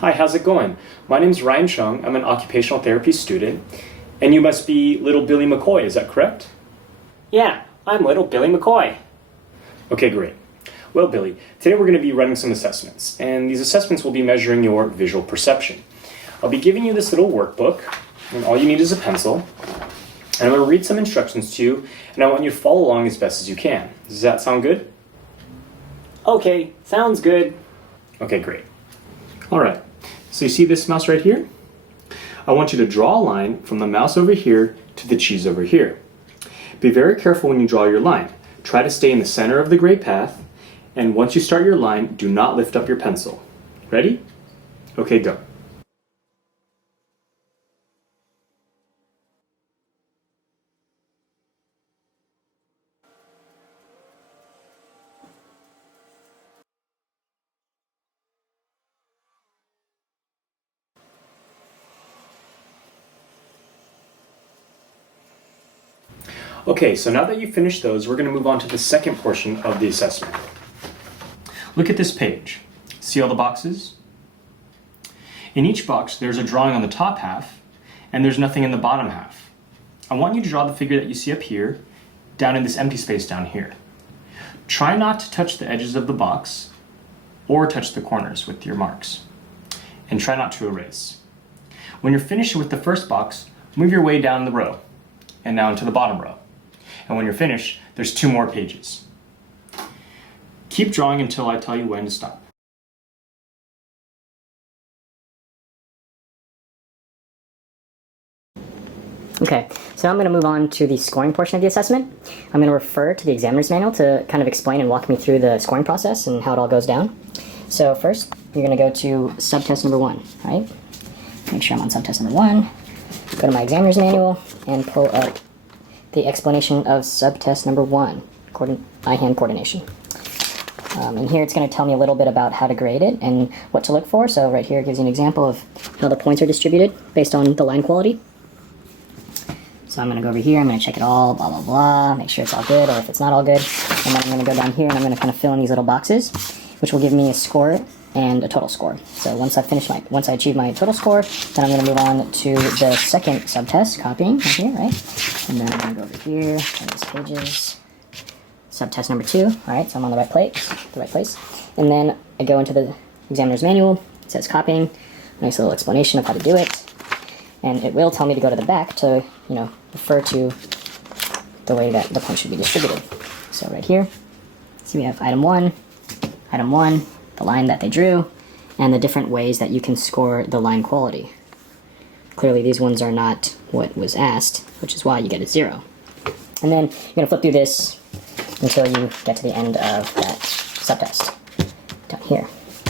Hi, how's it going? My name's Ryan Chung. I'm an occupational therapy student, and you must be little Billy McCoy, is that correct? Yeah, I'm little Billy McCoy. Okay, great. Well, Billy, today we're going to be running some assessments, and these assessments will be measuring your visual perception. I'll be giving you this little workbook, and all you need is a pencil, and I'm going to read some instructions to you, and I want you to follow along as best as you can. Does that sound good? Okay, sounds good. Okay, great. All right, so you see this mouse right here? I want you to draw a line from the mouse over here to the cheese over here. Be very careful when you draw your line. Try to stay in the center of the gray path, and once you start your line, do not lift up your pencil. Ready? Okay, go. Okay, so now that you've finished those, we're going to move on to the second portion of the assessment. Look at this page. See all the boxes? In each box, there's a drawing on the top half, and there's nothing in the bottom half. I want you to draw the figure that you see up here, down in this empty space down here. Try not to touch the edges of the box, or touch the corners with your marks. And try not to erase. When you're finished with the first box, move your way down the row, and now into the bottom row. And when you're finished, there's 2 more pages. Keep drawing until I tell you when to stop. Okay, so I'm going to move on to the scoring portion of the assessment. I'm going to refer to the examiner's manual to kind of explain and walk me through the scoring process and how it all goes down. So first, you're going to go to subtest number 1, right? Make sure I'm on subtest number 1. Go to my examiner's manual and pull up the explanation of subtest number 1, eye-hand coordination. And here it's going to tell me a little bit about how to grade it and what to look for. So right here it gives you an example of how the points are distributed based on the line quality. So I'm going to go over here, I'm going to check it all, blah, blah, blah, make sure it's all good, or if it's not all good. And then I'm going to go down here and I'm going to kind of fill in these little boxes, which will give me a score and a total score. So once I achieve my total score, then I'm going to move on to the second subtest, copying right here, right? And then I'm going to go over here, and these pages, subtest number 2, all right? So I'm on the right place. And then I go into the examiner's manual. It says copying, nice little explanation of how to do it, and it will tell me to go to the back to, refer to the way that the points should be distributed. So right here, see we have item 1, the line that they drew, and the different ways that you can score the line quality. Clearly these ones are not what was asked, which is why you get a 0. And then you're going to flip through this until you get to the end of that subtest down here.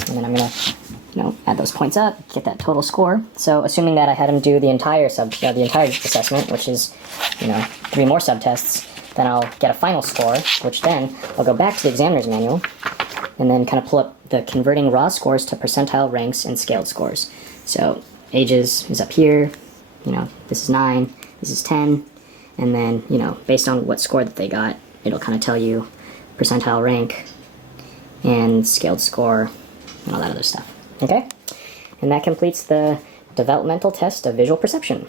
And then I'm going to add those points up, get that total score. So assuming that I had him do the entire assessment, which is 3 more subtests, then I'll get a final score, which then I'll go back to the examiner's manual and then kind of pull up the converting raw scores to percentile ranks and scaled scores. So ages is up here, this is 9, this is 10, and then, based on what score that they got, it'll kind of tell you percentile rank and scaled score and all that other stuff, okay? And that completes the developmental test of visual perception.